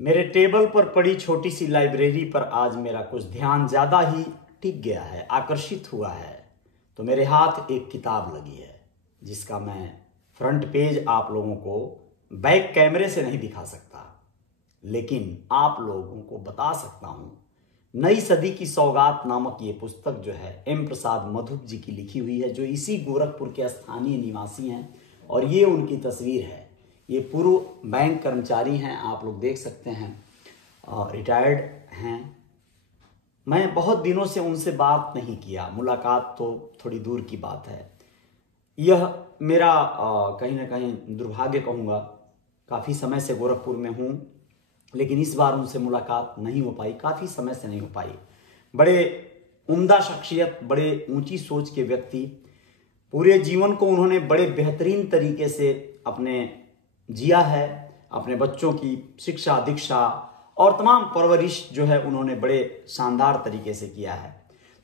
मेरे टेबल पर पड़ी छोटी सी लाइब्रेरी पर आज मेरा कुछ ध्यान ज्यादा ही टिक गया है, आकर्षित हुआ है। तो मेरे हाथ एक किताब लगी है जिसका मैं फ्रंट पेज आप लोगों को बैक कैमरे से नहीं दिखा सकता, लेकिन आप लोगों को बता सकता हूं। नई सदी की सौगात नामक ये पुस्तक जो है एम प्रसाद मधुप जी की लिखी हुई है, जो इसी गोरखपुर के स्थानीय निवासी हैं, और ये उनकी तस्वीर है। ये पूर्व बैंक कर्मचारी हैं, आप लोग देख सकते हैं, रिटायर्ड हैं। मैं बहुत दिनों से उनसे बात नहीं किया, मुलाकात तो थोड़ी दूर की बात है। यह मेरा कहीं ना कहीं दुर्भाग्य कहूँगा। काफ़ी समय से गोरखपुर में हूँ, लेकिन इस बार उनसे मुलाकात नहीं हो पाई, काफ़ी समय से नहीं हो पाई। बड़े उम्दा शख्सियत, बड़े ऊंची सोच के व्यक्ति, पूरे जीवन को उन्होंने बड़े बेहतरीन तरीके से अपने जिया है। अपने बच्चों की शिक्षा दीक्षा और तमाम परवरिश जो है उन्होंने बड़े शानदार तरीके से किया है।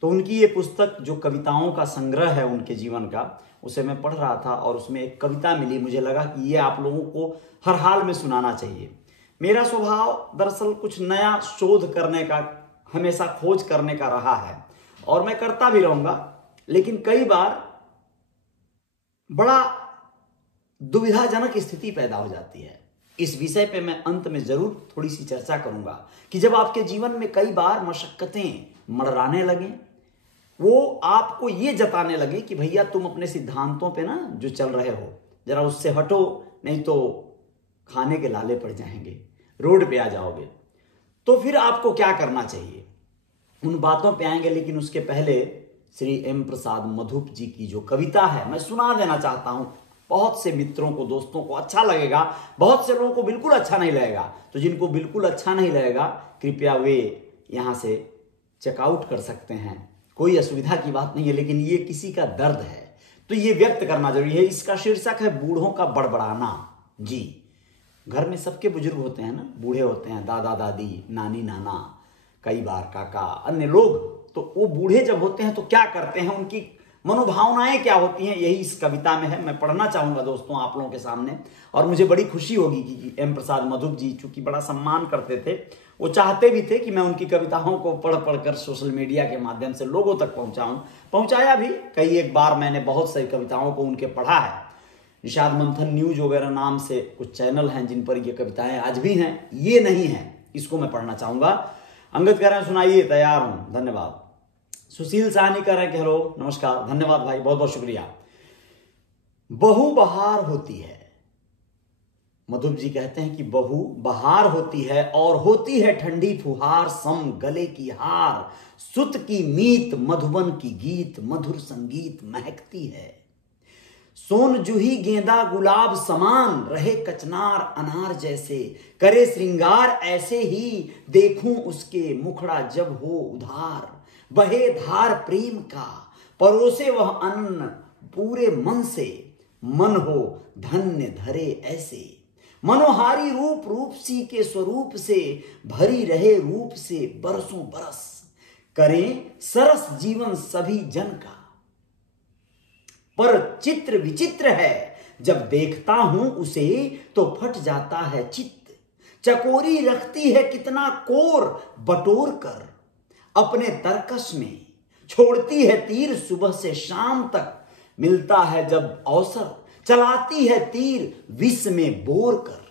तो उनकी ये पुस्तक जो कविताओं का संग्रह है उनके जीवन का, उसे मैं पढ़ रहा था और उसमें एक कविता मिली। मुझे लगा कि ये आप लोगों को हर हाल में सुनाना चाहिए। मेरा स्वभाव दरअसल कुछ नया शोध करने का, हमेशा खोज करने का रहा है और मैं करता भी रहूंगा, लेकिन कई बार बड़ा दुविधाजनक स्थिति पैदा हो जाती है। इस विषय पे मैं अंत में जरूर थोड़ी सी चर्चा करूंगा कि जब आपके जीवन में कई बार मशक्कतें मंडराने लगें, वो आपको ये जताने लगे कि भैया तुम अपने सिद्धांतों पे ना जो चल रहे हो जरा उससे हटो, नहीं तो खाने के लाले पड़ जाएंगे, रोड पे आ जाओगे। तो फिर आपको क्या करना चाहिए, उन बातों पे आएंगे। लेकिन उसके पहले श्री एम प्रसाद मधुप जी की जो कविता है मैं सुना देना चाहता हूं। बहुत से मित्रों को, दोस्तों को अच्छा लगेगा, बहुत से लोगों को बिल्कुल अच्छा नहीं लगेगा। तो जिनको बिल्कुल अच्छा नहीं लगेगा कृपया वे यहां से चेकआउट कर सकते हैं, कोई असुविधा की बात नहीं है। लेकिन ये किसी का दर्द है तो ये व्यक्त करना जरूरी है। इसका शीर्षक है बूढ़ों का बड़बड़ाना। जी, घर में सबके बुजुर्ग होते हैं ना, बूढ़े होते हैं, दादा दादी, नानी नाना, कई बार काका, अन्य लोग। तो वो बूढ़े जब होते हैं तो क्या करते हैं, उनकी मनोभावनाएं क्या होती हैं, यही इस कविता में है। मैं पढ़ना चाहूंगा दोस्तों आप लोगों के सामने, और मुझे बड़ी खुशी होगी कि एम प्रसाद मधुप जी चूंकि बड़ा सम्मान करते थे, वो चाहते भी थे कि मैं उनकी कविताओं को पढ़ पढ़कर सोशल मीडिया के माध्यम से लोगों तक पहुंचाऊं। पहुंचाया भी कई एक बार, मैंने बहुत सारी कविताओं को उनके पढ़ा है। निषाद मंथन न्यूज वगैरह नाम से कुछ चैनल हैं जिन पर ये कविताएं आज भी हैं, ये नहीं है, इसको मैं पढ़ना चाहूंगा। अंगद कह रहे हैं सुनाइए, तैयार हूं, धन्यवाद। सुशील साहनी कह रहे हैं कि हेलो, नमस्कार, धन्यवाद भाई, बहुत बहुत शुक्रिया। बहू बहार होती है, मधुप जी कहते हैं कि बहू बहार होती है और होती है ठंडी फुहार सम गले की हार, सुत की मीत मधुबन की गीत मधुर संगीत महकती है। सोन जूही गेंदा गुलाब समान रहे कचनार अनार जैसे, करे श्रृंगार ऐसे ही देखूं उसके मुखड़ा जब हो उधार। बहे धार प्रेम का परोसे वह अन्न पूरे मन से, मन हो धन्य धरे ऐसे। मनोहारी रूप रूपसी के स्वरूप से भरी रहे रूप से बरसों बरस, करें सरस जीवन सभी जन का। पर चित्र विचित्र है, जब देखता हूं उसे तो फट जाता है चित्त। चकोरी रखती है कितना कोर बटोर कर, अपने तरकश में छोड़ती है तीर सुबह से शाम तक। मिलता है जब अवसर चलाती है तीर विष में बोर कर।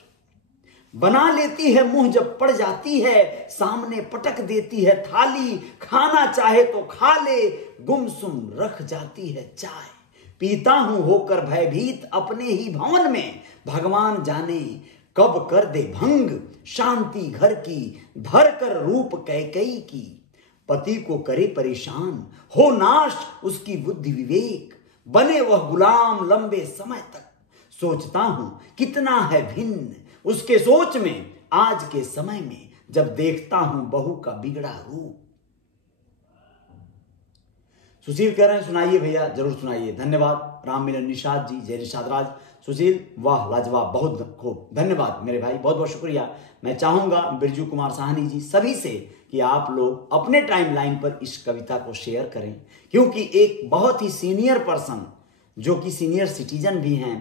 बना लेती है मुंह जब पड़ जाती है, सामने पटक देती है थाली। खाना चाहे तो खा ले, गुमसुम रख जाती है चाय। पीता हूं होकर भयभीत अपने ही भवन में, भगवान जाने कब कर दे भंग शांति घर की। धर कर रूप कैकई की पति को करे परेशान, हो नाश उसकी बुद्धि विवेक। बने वह गुलाम लंबे समय तक, सोचता हूं कितना है भिन्न उसके सोच में आज के समय में, जब देखता हूं बहू का बिगड़ा रूप। सुशील कह रहे हैं सुनाइए भैया, जरूर सुनाइए, धन्यवाद। राम मिलन निषाद जी, जय निषाद राज। सुशील वाह लाजवाब, बहुत खूब, धन्यवाद मेरे भाई, बहुत बहुत शुक्रिया। मैं चाहूंगा बिरजू कुमार साहनी जी सभी से कि आप लोग अपने टाइमलाइन पर इस कविता को शेयर करें, क्योंकि एक बहुत ही सीनियर पर्सन जो कि सीनियर सिटीजन भी हैं,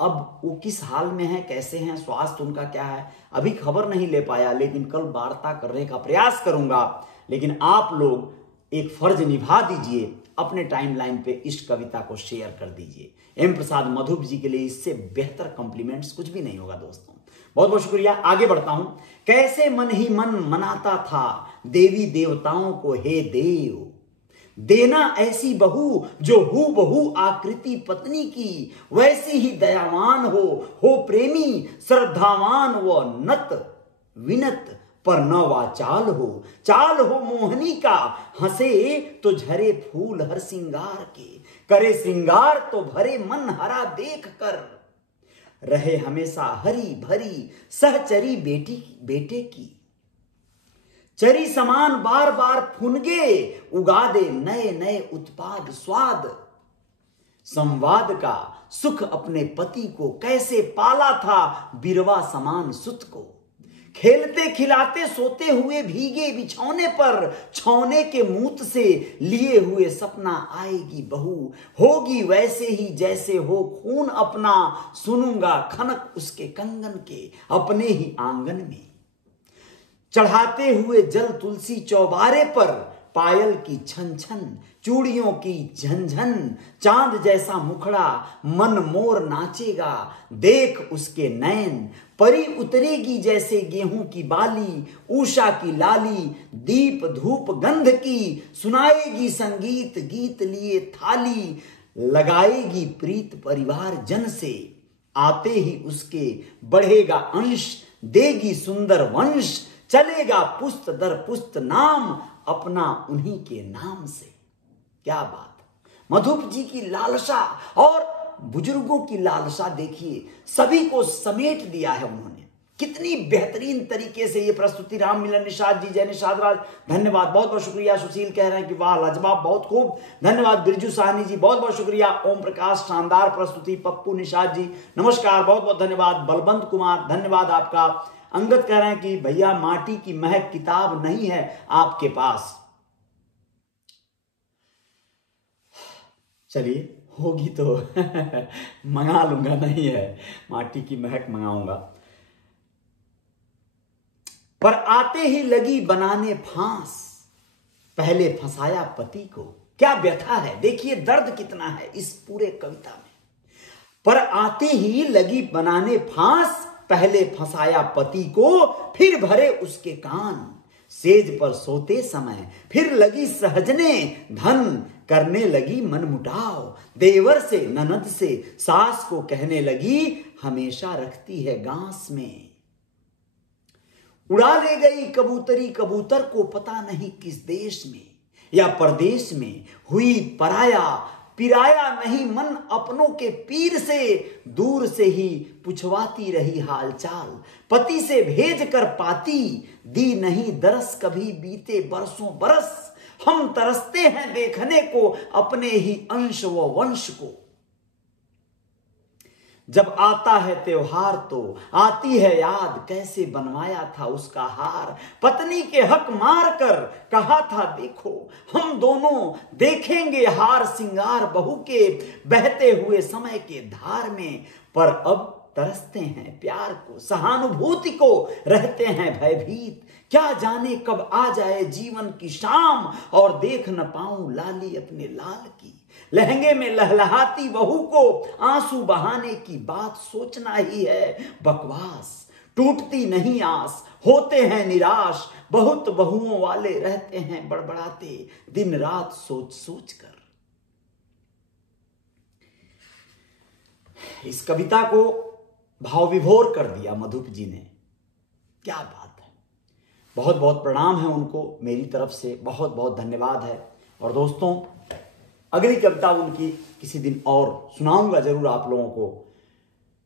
अब वो किस हाल में है, कैसे हैं, स्वास्थ्य उनका क्या है, अभी खबर नहीं ले पाया, लेकिन कल वार्ता करने का प्रयास करूंगा। लेकिन आप लोग एक फर्ज निभा दीजिए, अपने टाइमलाइन पे इस कविता को शेयर कर दीजिए। एम प्रसाद मधुप जी के लिए इससे बेहतर कॉम्प्लीमेंट्स कुछ भी नहीं होगा दोस्तों। बहुत बहुत शुक्रिया। आगे बढ़ता हूं। कैसे मन ही मन मनाता था देवी देवताओं को, हे देव देना ऐसी बहू जो हू बहू आकृति पत्नी की, वैसी ही दयावान हो प्रेमी श्रद्धावान व नत विनत, पर न वाचाल चाल हो मोहनी का, हंसे तो झरे फूल हर सिंगार के, करे श्रृंगार तो भरे मन हरा देख कर, रहे हमेशा हरी भरी सहचरी बेटे की, चरी समान बार बार फुनगे, उगा दे नए नए उत्पाद स्वाद, संवाद का सुख अपने पति को, कैसे पाला था बिरवा समान सुत को, खेलते खिलाते सोते हुए भीगे बिछौने पर, छौने के मूत से लिए हुए सपना आएगी बहू, होगी वैसे ही जैसे हो खून अपना, सुनूंगा खनक उसके कंगन के अपने ही आंगन में, चढ़ाते हुए जल तुलसी चौबारे पर, पायल की छन छन चूड़ियों की झनझन, चांद जैसा मुखड़ा मन मोर नाचेगा, देख उसके नैन, परी उतरेगी जैसे गेहूं की बाली, उषा की लाली दीप धूप गंध की, सुनाएगी संगीत गीत लिए थाली, लगाएगी प्रीत परिवार जन से, आते ही उसके बढ़ेगा अंश, देगी सुंदर वंश, चलेगा पुस्त दर पुस्त नाम अपना उन्हीं के नाम से। क्या बात, मधुप जी की लालसा और बुजुर्गों की लालसा देखिए, सभी को समेट दिया है उन्होंने। कितनी बेहतरीन तरीके से ये प्रस्तुति। राम मिलन निषाद जी, जय निषाद राज, धन्यवाद, बहुत बहुत शुक्रिया। सुशील कह रहे हैं कि वाह लाजवाब, बहुत खूब, धन्यवाद। बिरजू साहनी जी, बहुत बहुत शुक्रिया। ओम प्रकाश, शानदार प्रस्तुति। पप्पू निषाद जी, नमस्कार, बहुत बहुत धन्यवाद। बलवंत कुमार, धन्यवाद आपका। अंगद कह रहे हैं कि भैया माटी की महक किताब नहीं है आपके पास। चलिए, होगी तो मंगा लूंगा, नहीं है माटी की महक, मंगाऊंगा। पर आते ही लगी बनाने फांस, पहले फंसाया पति को। क्या व्यथा है, देखिए दर्द कितना है इस पूरे कविता में। पर आते ही लगी बनाने फांस, पहले फंसाया पति को, फिर भरे उसके कान, सेज पर सोते समय फिर लगी सहजने धन, करने लगी मनमुटाव देवर से ननद से, सास को कहने लगी हमेशा रखती है गांस में। उड़ा ले गई कबूतरी कबूतर को, पता नहीं किस देश में या परदेश में, हुई पराया पिराया नहीं मन अपनों के पीर से, दूर से ही पुछवाती रही हालचाल, पति से भेज कर पाती दी नहीं दरस, कभी बीते बरसों बरस, हम तरसते हैं देखने को अपने ही अंश व वंश को। जब आता है त्योहार तो आती है याद, कैसे बनवाया था उसका हार, पत्नी के हक मार कर कहा था देखो हम दोनों देखेंगे हार सिंगार बहू के, बहते हुए समय के धार में। पर अब तरसते हैं प्यार को, सहानुभूति को, रहते हैं भयभीत, क्या जाने कब आ जाए जीवन की शाम, और देख न पाऊं लाली अपने लाल की, लहंगे में लहलहाती बहू को आंसू बहाने की बात सोचना ही है बकवास, टूटती नहीं आस होते हैं निराश, बहुत बहुओं वाले रहते हैं बड़बड़ाते दिन रात सोच सोच कर। इस कविता को भाव विभोर कर दिया मधुप जी ने, क्या बात है। बहुत बहुत प्रणाम है उनको मेरी तरफ से, बहुत बहुत धन्यवाद है। और दोस्तों अगली कविता उनकी किसी दिन और सुनाऊंगा जरूर आप लोगों को।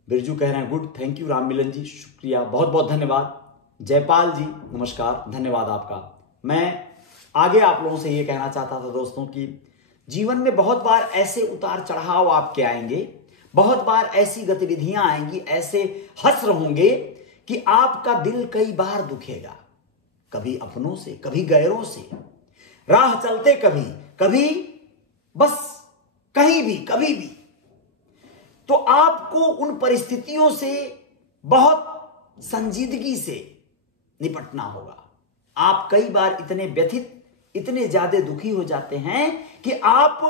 बिरजू कह रहे हैं good, thank you Ram Milan जी, शुक्रिया, बहुत बहुत धन्यवाद। जयपाल जी नमस्कार, धन्यवाद आपका। मैं आगे आप लोगों से ये कहना चाहता था दोस्तों कि जीवन में बहुत बार ऐसे उतार चढ़ाव आपके आएंगे, बहुत बार ऐसी गतिविधियां आएंगी, ऐसे हश्र होंगे कि आपका दिल कई बार दुखेगा, कभी अपनों से कभी गैरों से, राह चलते कभी कभी बस कहीं भी कभी भी। तो आपको उन परिस्थितियों से बहुत संजीदगी से निपटना होगा। आप कई बार इतने व्यथित, इतने ज्यादा दुखी हो जाते हैं कि आप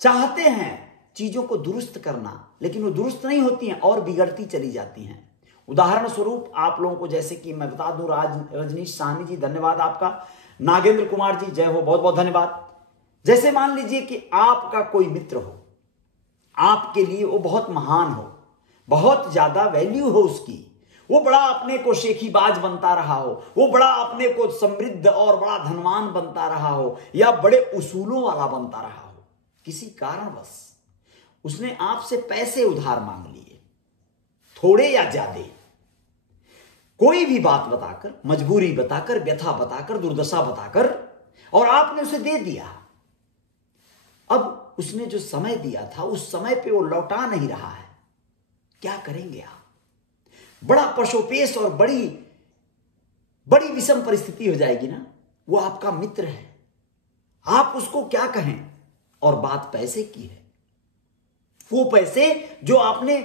चाहते हैं चीजों को दुरुस्त करना, लेकिन वो दुरुस्त नहीं होती हैं और बिगड़ती चली जाती हैं। उदाहरण स्वरूप आप लोगों को जैसे कि मैं बता दूं, रजनीश साहनी जी धन्यवाद आपका, नागेंद्र कुमार जी जय हो, बहुत बहुत धन्यवाद। जैसे मान लीजिए कि आपका कोई मित्र हो, आपके लिए वो बहुत महान हो, बहुत ज्यादा वैल्यू हो उसकी, वो बड़ा अपने को शेखीबाज बनता रहा हो, वो बड़ा अपने को समृद्ध और बड़ा धनवान बनता रहा हो, या बड़े उसूलों वाला बनता रहा हो, किसी कारणवश उसने आपसे पैसे उधार मांग लिए, थोड़े या ज्यादा, कोई भी बात बताकर, मजबूरी बताकर, व्यथा बताकर, दुर्दशा बताकर, और आपने उसे दे दिया। अब उसने जो समय दिया था उस समय पे वो लौटा नहीं रहा है, क्या करेंगे आप? बड़ा पशोपेश और बड़ी बड़ी विषम परिस्थिति हो जाएगी ना। वो आपका मित्र है, आप उसको क्या कहें? और बात पैसे की है, वो पैसे जो आपने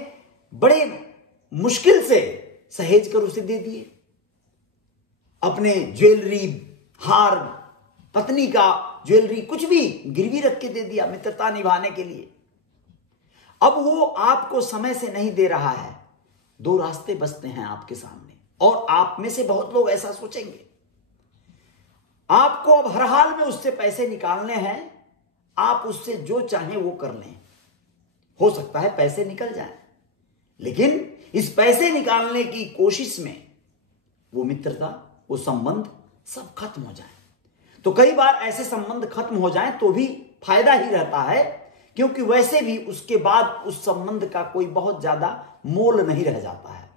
बड़े मुश्किल से सहेज कर उसे दे दिए, अपने ज्वेलरी, हार, पत्नी का ज्वेलरी, कुछ भी गिरवी रख के दे दिया मित्रता निभाने के लिए। अब वो आपको समय से नहीं दे रहा है, दो रास्ते बचते हैं आपके सामने, और आप में से बहुत लोग ऐसा सोचेंगे। आपको अब हर हाल में उससे पैसे निकालने हैं, आप उससे जो चाहें वो कर लें, हो सकता है पैसे निकल जाएं, लेकिन इस पैसे निकालने की कोशिश में वो मित्रता, वो संबंध सब खत्म हो जाए। तो कई बार ऐसे संबंध खत्म हो जाएं तो भी फायदा ही रहता है, क्योंकि वैसे भी उसके बाद उस संबंध का कोई बहुत ज्यादा मोल नहीं रह जाता है।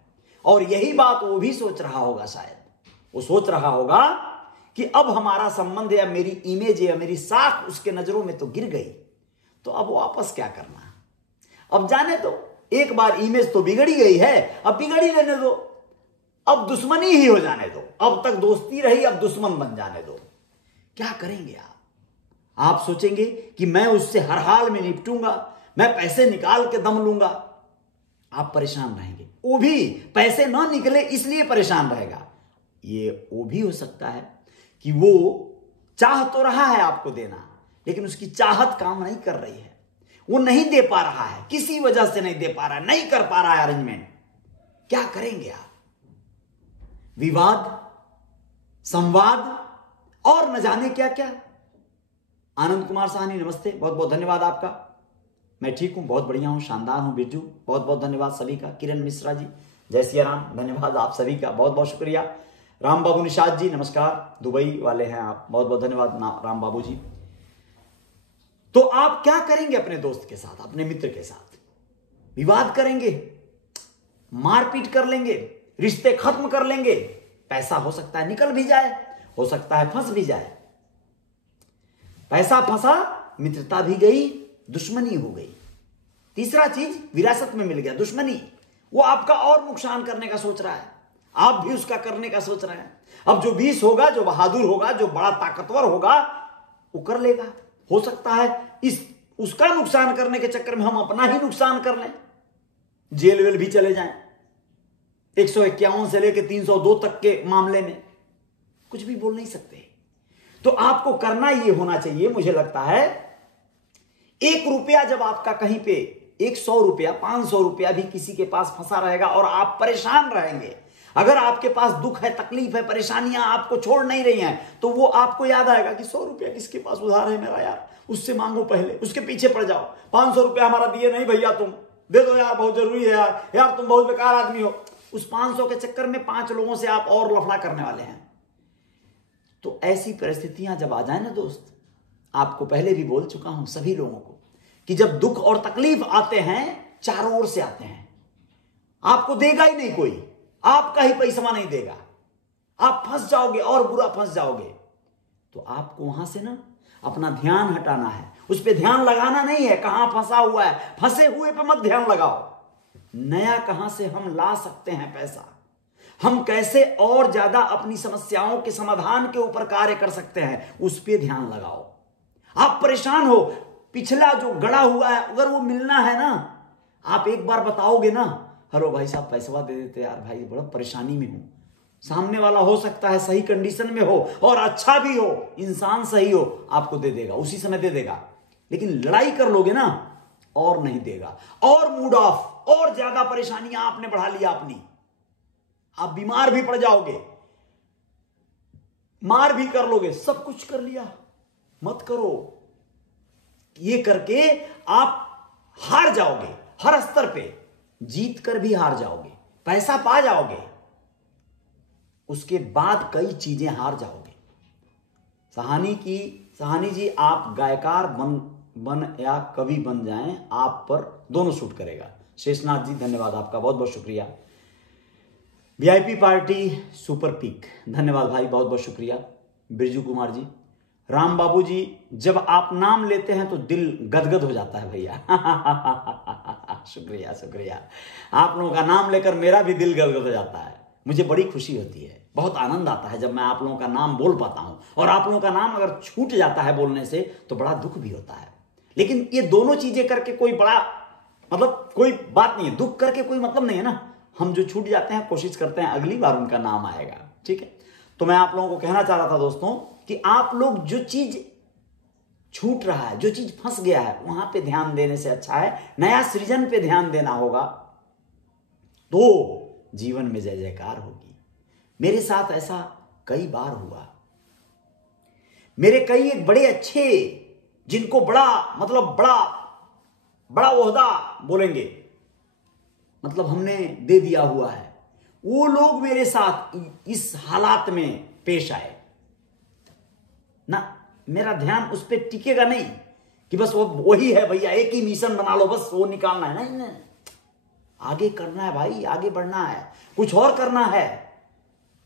और यही बात वो भी सोच रहा होगा, शायद वो सोच रहा होगा कि अब हमारा संबंध या मेरी इमेज या मेरी साख उसके नजरों में तो गिर गई, तो अब वापस क्या करना, अब जाने दो, एक बार इमेज तो बिगड़ी गई है, अब बिगड़ी रहने दो, अब दुश्मनी ही हो जाने दो, अब तक दोस्ती रही अब दुश्मन बन जाने दो। क्या करेंगे आप? आप सोचेंगे कि मैं उससे हर हाल में निपटूंगा, मैं पैसे निकाल के दम लूंगा। आप परेशान रहेंगे, वो भी पैसे ना निकले इसलिए परेशान रहेगा। ये वो भी हो सकता है कि वो चाह तो रहा है आपको देना, लेकिन उसकी चाहत काम नहीं कर रही है, वो नहीं दे पा रहा है, किसी वजह से नहीं दे पा रहा है, नहीं कर पा रहा है अरेंजमेंट। क्या करेंगे आप? विवाद, संवाद और न जाने क्या क्या। आनंद कुमार साहनी नमस्ते, बहुत बहुत धन्यवाद आपका। मैं ठीक हूं, बहुत बढ़िया हूं, शानदार हूं बिरजू, बहुत बहुत धन्यवाद सभी का। किरण मिश्रा जी जय सिया राम, धन्यवाद आप सभी का, बहुत बहुत शुक्रिया। राम बाबू निषाद जी नमस्कार, दुबई वाले हैं आप, बहुत बहुत धन्यवाद राम बाबू जी। तो आप क्या करेंगे अपने दोस्त के साथ, अपने मित्र के साथ? विवाद करेंगे, मारपीट कर लेंगे, रिश्ते खत्म कर लेंगे, पैसा हो सकता है निकल भी जाए, हो सकता है फंस भी जाए। पैसा फंसा, मित्रता भी गई, दुश्मनी हो गई। तीसरा चीज विरासत में मिल गया, दुश्मनी। वो आपका और नुकसान करने का सोच रहा है, आप भी उसका करने का सोच रहे हैं। अब जो 20 होगा, जो बहादुर होगा, जो बड़ा ताकतवर होगा, वो कर लेगा। हो सकता है उसका नुकसान करने के चक्कर में हम अपना ही नुकसान कर लें, जेल वेल भी चले जाएं। 151 से लेकर 302 तक के मामले में कुछ भी बोल नहीं सकते। तो आपको करना ये होना चाहिए, मुझे लगता है, 1 रुपया जब आपका कहीं पे 100 रुपया, 500 रुपया भी किसी के पास फंसा रहेगा और आप परेशान रहेंगे, अगर आपके पास दुख है, तकलीफ है, परेशानियां आपको छोड़ नहीं रही हैं, तो वो आपको याद आएगा कि 100 रुपया किसके पास उधार है मेरा, यार उससे मांगो, पहले उसके पीछे पड़ जाओ। 500 रुपया हमारा दिए नहीं भैया, तुम दे दो यार, बहुत जरूरी है यार, यार तुम बहुत बेकार आदमी हो। उस 500 के चक्कर में 5 लोगों से आप और लफड़ा करने वाले हैं। तो ऐसी परिस्थितियां जब आ जाए ना दोस्त, आपको पहले भी बोल चुका हूं सभी लोगों को कि जब दुख और तकलीफ आते हैं, चारों ओर से आते हैं, आपको देगा ही नहीं कोई, आपका ही पैसा नहीं देगा, आप फंस जाओगे और बुरा फंस जाओगे। तो आपको वहां से ना अपना ध्यान हटाना है, उस पर ध्यान लगाना नहीं है कहां फंसा हुआ है, फंसे हुए पे मत ध्यान लगाओ। नया कहां से हम ला सकते हैं पैसा, हम कैसे और ज्यादा अपनी समस्याओं के समाधान के ऊपर कार्य कर सकते हैं, उस पर ध्यान लगाओ। आप परेशान हो, पिछला जो गड़ा हुआ है अगर वो मिलना है ना, आप एक बार बताओगे ना, हेलो भाई साहब पैसा दे देते यार, भाई बड़ा परेशानी में हूं, सामने वाला हो सकता है सही कंडीशन में हो और अच्छा भी हो, इंसान सही हो, आपको दे देगा, उसी समय दे देगा। लेकिन लड़ाई कर लोगे ना, और नहीं देगा, और मूड ऑफ, और ज्यादा परेशानियां आपने बढ़ा लिया अपनी, आप बीमार भी पड़ जाओगे, मार भी कर लोगे, सब कुछ कर लिया। मत करो, ये करके आप हार जाओगे, हर स्तर पे जीत कर भी हार जाओगे, पैसा पा जाओगे, उसके बाद कई चीजें हार जाओगे। सहानी जी, आप गायकार बन या कवि बन जाएं, आप पर दोनों सूट करेगा। शेषनाथ जी धन्यवाद आपका, बहुत बहुत शुक्रिया। वीआईपी पार्टी सुपर पिक, धन्यवाद भाई, बहुत बहुत शुक्रिया। बिरजू कुमार जी, राम बाबू जी, जब आप नाम लेते हैं तो दिल गदगद हो जाता है भैया। शुक्रिया शुक्रिया, आप लोगों का नाम लेकर मेरा भी दिल गदगद हो जाता है, मुझे बड़ी खुशी होती है, बहुत आनंद आता है जब मैं आप लोगों का नाम बोल पाता हूं। और आप लोगों का नाम अगर छूट जाता है बोलने से तो बड़ा दुख भी होता है। लेकिन ये दोनों चीजें करके कोई बड़ा मतलब कोई बात नहीं है, दुख करके कोई मतलब नहीं है ना। हम जो छूट जाते हैं कोशिश करते हैं अगली बार उनका नाम आएगा, ठीक है। तो मैं आप लोगों को कहना चाह रहा था दोस्तों कि आप लोग जो चीज छूट रहा है, जो चीज फंस गया है, वहां पे ध्यान देने से अच्छा है नया सृजन पे ध्यान देना होगा, तो जीवन में जय जयकार होगी। मेरे साथ ऐसा कई बार हुआ। मेरे कई एक बड़े अच्छे, जिनको बड़ा मतलब बड़ा ओहदा बोलेंगे, मतलब हमने दे दिया हुआ है, वो लोग मेरे साथ इस हालात में पेश आए ना, मेरा ध्यान उस पर टिकेगा नहीं कि बस वो वही है भैया, एक ही मिशन बना लो, बस वो निकालना है। नहीं, आगे करना है भाई, आगे बढ़ना है, कुछ और करना है।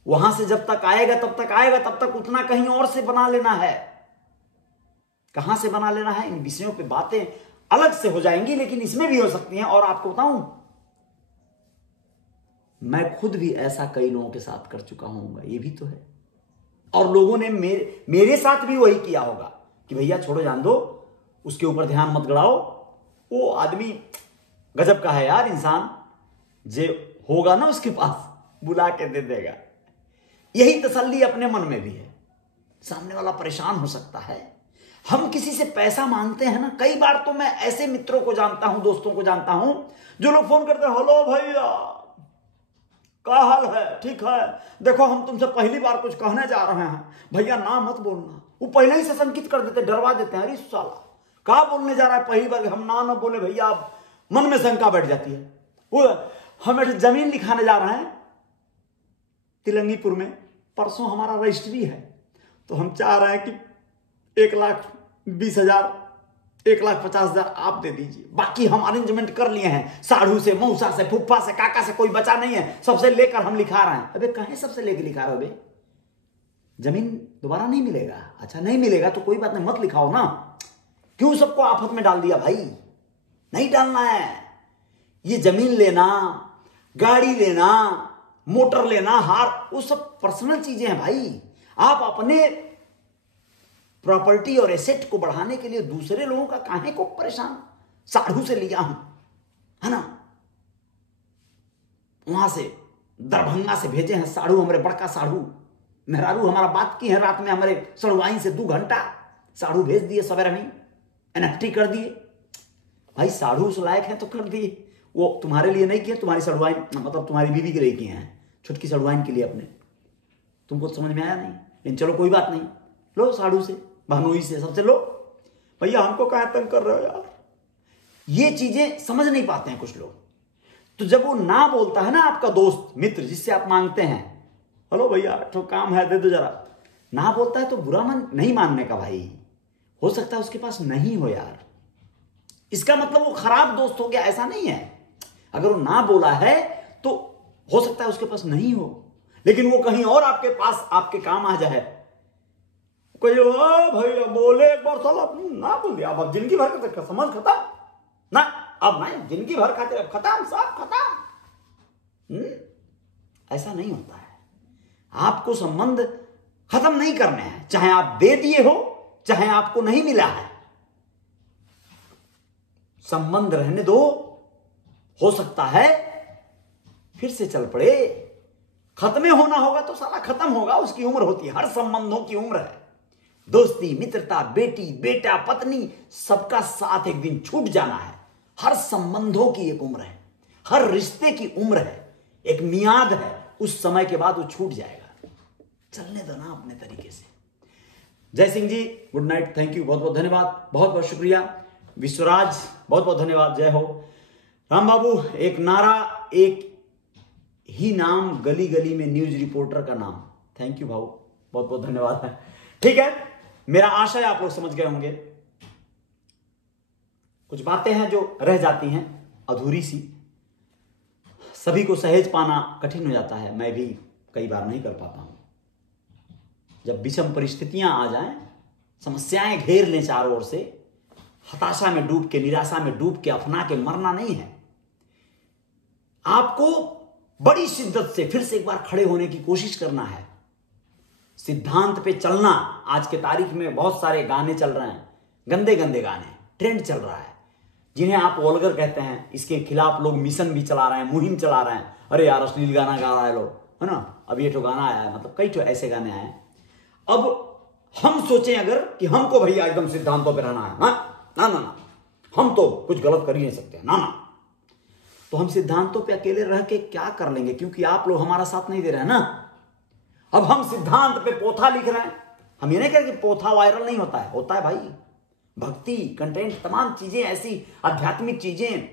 वहां से जब तक आएगा तब तक आएगा, तब तक उतना कहीं और से बना लेना है। कहां से बना लेना है, इन विषयों पे बातें अलग से हो जाएंगी, लेकिन इसमें भी हो सकती हैं। और आपको बताऊं, मैं खुद भी ऐसा कई लोगों के साथ कर चुका हूं, ये भी तो है। और लोगों ने मेरे साथ भी वही किया होगा कि भैया छोड़ो, जान दो, उसके ऊपर ध्यान मत गड़ाओ, वो आदमी गजब का है यार, इंसान जे होगा ना उसके पास बुला के दे देगा। यही तसल्ली अपने मन में भी है। सामने वाला परेशान हो सकता है, हम किसी से पैसा मांगते हैं ना, कई बार तो मैं ऐसे मित्रों को जानता हूं, दोस्तों को जानता हूं, जो लोग फोन करते हैं, हेलो भैया क्या हाल है, ठीक है, देखो हम तुमसे पहली बार कुछ कहने जा रहे हैं, भैया ना मत बोलना। वो पहले ही से संकित कर देते, डरवा देते हैं, अरे साला क्या बोलने जा रहा है, पहली बार हम ना बोले भैया, आप मन में शंका बैठ जाती है। वो हम जमीन लिखाने जा रहे हैं तिलंगीपुर में, परसों हमारा रजिस्ट्री है, तो हम चाह रहे हैं कि 1,20,000 1,50,000 आप दे दीजिए, बाकी हम अरेंजमेंट कर लिए हैं, साढ़ू से, मौसा से, फुफ्फा से, काका से, कोई बचा नहीं है, सबसे लेकर हम लिखा रहे हैं। अबे कहें सबसे लेकर लिखा रहे हो बे, जमीन दोबारा नहीं मिलेगा। अच्छा नहीं मिलेगा तो कोई बात नहीं, मत लिखाओ ना, क्यों सबको आफत में डाल दिया भाई, नहीं डालना है। ये जमीन लेना, गाड़ी लेना, मोटर लेना, हार, वो सब पर्सनल चीजें हैं भाई। आप अपने प्रॉपर्टी और एसेट को बढ़ाने के लिए दूसरे लोगों का काहे को परेशान, साढ़ू से लिया हूं, है ना, वहां से दरभंगा से भेजे हैं साढ़ू, हमारे बड़का साढ़ू मेहरारू हमारा बात की है रात में, हमारे सड़वाइन से 2 घंटा साढ़ू भेज दिए, सवेरे में एनएफटी कर दिए। भाई साढ़ू उस लायक है तो कर दिए, वो तुम्हारे लिए नहीं किए, तुम्हारी सड़वाइन मतलब तुम्हारी बीवी के लिए किए हैं, छुटकी सड़वाइन के लिए अपने, तुमको तो समझ में आया नहीं, लेकिन चलो कोई बात नहीं, लो साढ़ू से, भानोई से, सबसे लो भैया, हमको कहाँ तंग कर रहे हो यार। ये चीजें समझ नहीं पाते हैं कुछ लोग। तो जब वो ना बोलता है ना आपका दोस्त मित्र जिससे आप मांगते हैं, हेलो भैया तो काम है दे दो जरा, ना बोलता है तो बुरा मन नहीं मानने का भाई, हो सकता है उसके पास नहीं हो यार, इसका मतलब वो खराब दोस्त हो गया, ऐसा नहीं है। अगर वो ना बोला है तो हो सकता है उसके पास नहीं हो, लेकिन वो कहीं और आपके पास आपके काम आ जाए, कोई भैया बोले एक बार साला ना बोल दिया, अब जिंदगी भर का समझ खत्म ना, अब नहीं जिंदगी भर खाते, अब खत्म, सब खत्म। ऐसा नहीं होता है। आपको संबंध खत्म नहीं करने हैं, चाहे आप दे दिए हो चाहे आपको नहीं मिला है, संबंध रहने दो, हो सकता है फिर से चल पड़े। खत्म होना होगा तो साला खत्म होगा, उसकी उम्र होती है, हर संबंधों की उम्र है। दोस्ती, मित्रता, बेटी, बेटा, पत्नी, सबका साथ एक दिन छूट जाना है। हर संबंधों की एक उम्र है, हर रिश्ते की उम्र है, एक मियाद है, उस समय के बाद वो छूट जाएगा। चलने दो ना अपने तरीके से। जय Singh ji, good night, thank you, बहुत बहुत धन्यवाद, बहुत बहुत शुक्रिया। विश्वराज, बहुत बहुत धन्यवाद, जय हो। राम बाबू, एक नारा, एक ही नाम, गली गली में न्यूज रिपोर्टर का नाम। थैंक यू भाऊ, बहुत बहुत धन्यवाद। ठीक है, मेरा आशा है आप लोग समझ गए होंगे। कुछ बातें हैं जो रह जाती हैं अधूरी सी, सभी को सहेज पाना कठिन हो जाता है, मैं भी कई बार नहीं कर पाता हूं। जब विषम परिस्थितियां आ जाएं, समस्याएं घेर लें चारों ओर से, हताशा में डूब के, निराशा में डूब के अफना के मरना नहीं है। आपको बड़ी शिद्दत से फिर से एक बार खड़े होने की कोशिश करना है, सिद्धांत पे चलना। आज के तारीख में बहुत सारे गाने चल रहे हैं, गंदे गंदे गाने, ट्रेंड चल रहा है, जिन्हें आप वल्गर कहते हैं। इसके खिलाफ लोग मिशन भी चला रहे हैं, मुहिम चला रहे हैं। अरे यार अश्लील गाना गा रहा है लोग, है ना। अब ये तो गाना आया है, मतलब कई तो ऐसे गाने आए हैं। अब हम सोचें अगर कि हमको भैया एकदम सिद्धांतों पे रहना है, ना ना ना, हम तो कुछ गलत कर ही नहीं सकते, ना ना, तो हम सिद्धांतों पे अकेले रह के क्या कर लेंगे, क्योंकि आप लोग हमारा साथ नहीं दे रहे हैं ना। अब हम सिद्धांत पे पोथा लिख रहे हैं। हम ये नहीं कह रहे कि पोथा वायरल नहीं होता है, होता है भाई। भक्ति, कंटेंट, तमाम चीजें ऐसी आध्यात्मिक चीजें,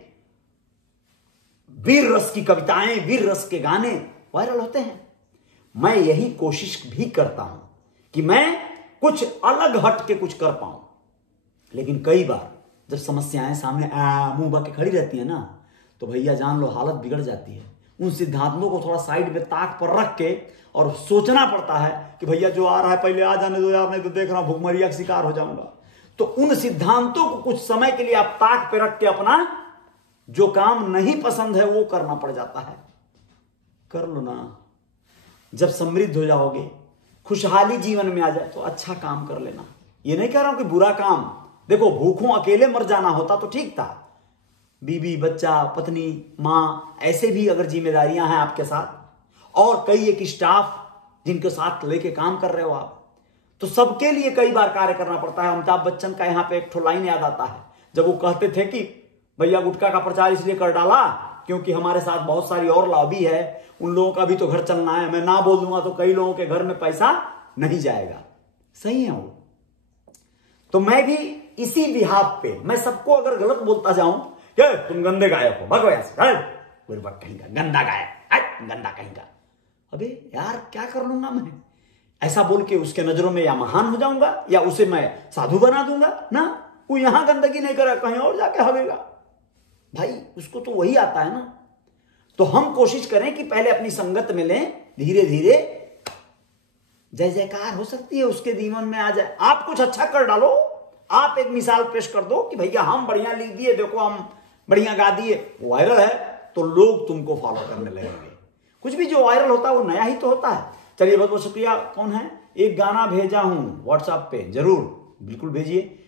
वीर रस की कविताएं, वीर रस के गाने वायरल होते हैं। मैं यही कोशिश भी करता हूं कि मैं कुछ अलग हट के कुछ कर पाऊं, लेकिन कई बार जब समस्याएं सामने मुंह बाके खड़ी रहती है ना, तो भैया जान लो हालत बिगड़ जाती है। उन सिद्धांतों को थोड़ा साइड में ताक पर रख के और सोचना पड़ता है कि भैया जो आ रहा है पहले आ जाने दो यार, नहीं तो देख रहा हूं भूखमरिया का शिकार हो जाऊंगा। तो उन सिद्धांतों को कुछ समय के लिए आप ताक पे रख के अपना जो काम नहीं पसंद है वो करना पड़ जाता है। कर लो ना। जब समृद्ध हो जाओगे, खुशहाली जीवन में आ जाए, तो अच्छा काम कर लेना। ये नहीं कह रहा हूं कि बुरा काम, देखो भूखों अकेले मर जाना होता तो ठीक था। बीवी, बच्चा, पत्नी, मां, ऐसे भी अगर जिम्मेदारियां हैं आपके साथ, और कई एक स्टाफ जिनके साथ लेके काम कर रहे हो आप, तो सबके लिए कई बार कार्य करना पड़ता है। अमिताभ बच्चन का यहाँ पे एक ठो लाइन याद आता है, जब वो कहते थे कि भैया गुटखा का प्रचार इसलिए कर डाला क्योंकि हमारे साथ बहुत सारी और लॉबी है, उन लोगों का भी तो घर चलना है, मैं ना बोल दूंगा तो कई लोगों के घर में पैसा नहीं जाएगा। सही है वो। तो मैं भी इसी बिहाफ पे, मैं सबको अगर गलत बोलता जाऊं, तुम गंदे गायक हो, भगो ऐसे कहीं का गंदा गायक, गंदा कहीं का, अबे यार क्या कर लूंगा मैं? ऐसा बोल के उसके नजरों में या महान हो जाऊंगा या उसे मैं साधु बना दूंगा ना। वो यहां गंदगी नहीं करे, कहीं और जाके हवेगा भाई, उसको तो वही आता है ना। तो हम कोशिश करें कि पहले अपनी संगत में लें, धीरे धीरे जय जयकार हो सकती है उसके जीवन में आ जाए। आप कुछ अच्छा कर डालो, आप एक मिसाल पेश कर दो कि भैया हम बढ़िया लिख दिए, देखो हम बढ़िया गा दिए, वायरल है, तो लोग तुमको फॉलो करने लगेंगे। कुछ भी जो वायरल होता है वो नया ही तो होता है। चलिए बहुत बहुत शुक्रिया। कौन है? एक गाना भेजा हूं व्हाट्सएप पे, जरूर बिल्कुल भेजिए।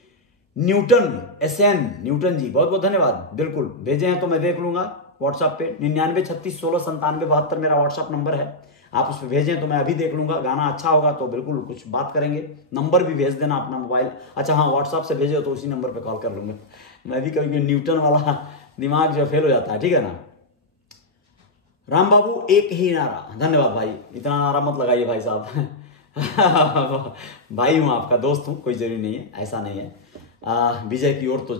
न्यूटन SN न्यूटन जी, बहुत बहुत धन्यवाद। बिल्कुल भेजे हैं तो मैं देख लूंगा व्हाट्सएप पे। 9936169772 मेरा व्हाट्सएप नंबर है, आप उस पर भेजें तो मैं अभी देख लूंगा। गाना अच्छा होगा तो बिल्कुल कुछ बात करेंगे। नंबर भी भेज देना अपना मोबाइल, अच्छा हाँ व्हाट्सएप से भेजो तो उसी नंबर पे कॉल कर लूंगा। मैं भी कभी न्यूटन वाला दिमाग जो फेल हो जाता है, ठीक है ना। राम बाबू एक ही नारा, धन्यवाद भाई, इतना नारा मत लगाइए भाई साहब। भाई हूँ, आपका दोस्त हूँ, कोई जरूरी नहीं है, ऐसा नहीं है। विजय की ओर तो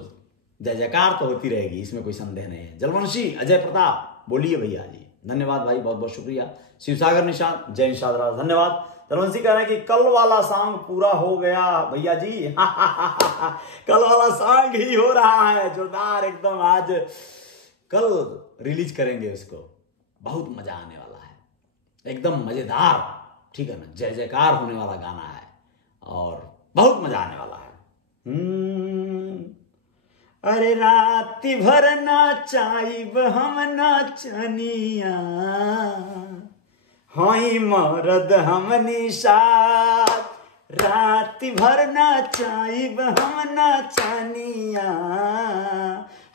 जय जयकार तो होती रहेगी, इसमें कोई संदेह नहीं है। जलवंशी अजय प्रताप, बोलिए भैया जी, धन्यवाद भाई, बहुत बहुत शुक्रिया। शिवसागर निशाद, जय निशाद राज, धन्यवाद। जलवंशी कह रहे हैं कि कल वाला सॉन्ग पूरा हो गया भैया जी। कल वाला सॉन्ग ही हो रहा है जोरदार एकदम, आज कल रिलीज करेंगे उसको, बहुत मजा आने वाला है, एकदम मजेदार, ठीक है ना, जय जयकार होने वाला गाना है और बहुत मजा आने वाला है। अरे राति भर नाचाइब हम नाचनिया, होई मरद हम निषाद, राति भर नाचाइब हम नाचनिया,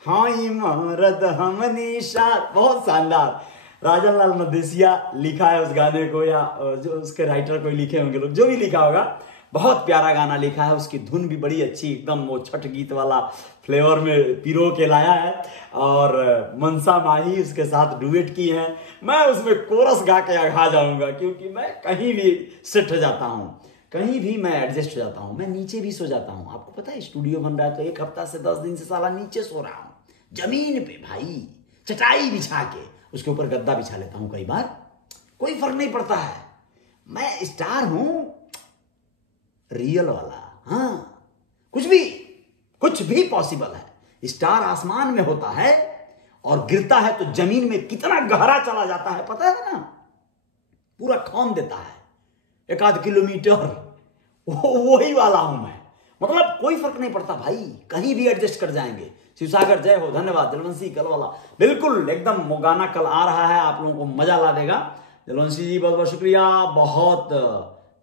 हाँ इमारत हम निशान, बहुत शानदार। राजन लाल मदेसिया लिखा है उस गाने को, या जो उसके राइटर कोई लिखे होंगे लोग, जो भी लिखा होगा, बहुत प्यारा गाना लिखा है। उसकी धुन भी बड़ी अच्छी, एकदम वो छठ गीत वाला फ्लेवर में पिरो के लाया है। और मनसा माही उसके साथ डुएट की है। मैं उसमें कोरस गा के आघा जाऊंगा, क्योंकि मैं कहीं भी सेट हो जाता हूँ, कहीं भी मैं एडजस्ट हो जाता हूँ। मैं नीचे भी सो जाता हूँ। आपको पता है स्टूडियो बन रहा है तो 1 हफ्ता से 10 दिन से साला नीचे सो रहा हूँ, जमीन पे भाई, चटाई बिछा के उसके ऊपर गद्दा बिछा लेता हूँ कई बार, कोई फर्क नहीं पड़ता है। मैं स्टार हूं, रियल वाला। हाँ, कुछ भी पॉसिबल है। स्टार आसमान में होता है और गिरता है तो जमीन में कितना गहरा चला जाता है पता है ना, पूरा खौन देता है 1 किलोमीटर। वही वाला हूं मैं, मतलब कोई फर्क नहीं पड़ता भाई, कहीं भी एडजस्ट कर जाएंगे। शिवसागर जय हो, धन्यवाद। जलवंशी कल वाला बिल्कुल एकदम, वो गाना कल आ रहा है, आप लोगों को मजा ला देगा। जलवंशी जी बहुत बहुत शुक्रिया, बहुत